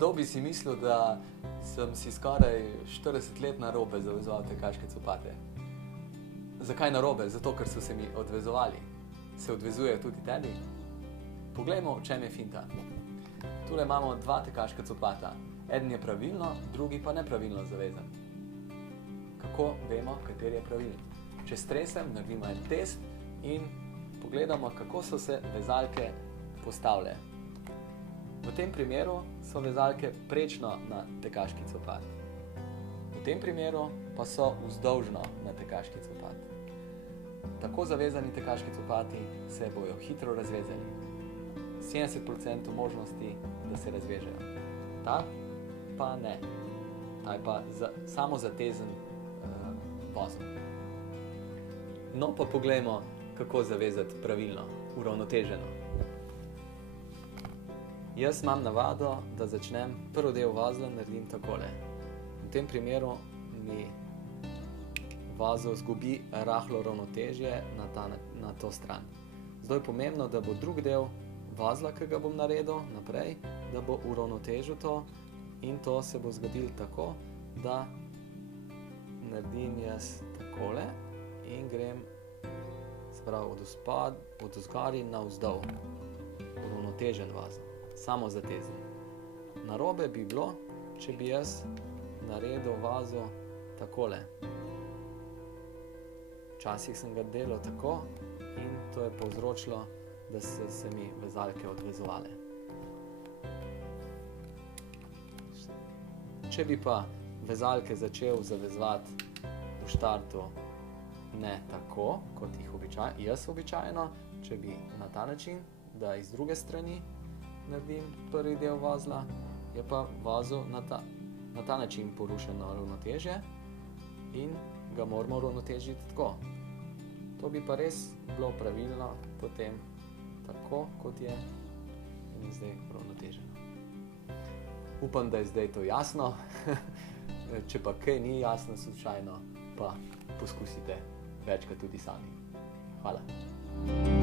Kdo bi si mislil, da sem si skoraj 40 let narobe zavezoval tekaške copate? Zakaj narobe? Zato, ker so se mi odvezovali. Se odvezujejo tudi tebi? Poglejmo, v čem je finta. Tule imamo dva tekaška copata. Eden je pravilno, drugi pa nepravilno zavezan. Kako vemo, kateri je pravilni? Če stresem, naredimo en test in pogledamo, kako so se vezalke postavile. V tem primeru so vezalke prečno na tekaški copat. V tem primeru pa so vzdolžno na tekaški copat. Tako zavezani tekaški copati se bojo hitro razvezali. 70% možnosti, da se razvežejo. Ta pa ne. Ta je pa samo zatezen vozel. No pa poglejmo, kako zavezati pravilno, uravnoteženo. Jaz imam navado, da začnem prvi del vozla naredim takole. V tem primeru mi vozel zgubi rahlo ravnotežje na to stran. Zdaj je pomembno, da bo drugi del vozla, ki ga bom naredil naprej, da bo uravnotežil to in to se bo zgodilo tako, da naredim jaz takole in grem od vzgoraj na vzdolj. Uravnotežen vozel. Samo zatezen. Narobe bi bilo, če bi jaz naredil vozel takole. Včasih sem ga delal tako in to je povzročilo, da so se mi vezalke odvezovale. Če bi pa vezalke začel zavezovati v štartu ne tako, kot jih jaz običajno, če bi na ta način, da iz druge strani naredim prvi del vozla, je pa vozel na ta način porušeno ravnotežje in ga moramo uravnotežiti tako. To bi pa res bilo pravilno potem tako, kot je in zdaj uravnoteženo. Upam, da je zdaj to jasno. Če pa kaj ni jasno slučajno, pa poskusite večkrat tudi sami. Hvala.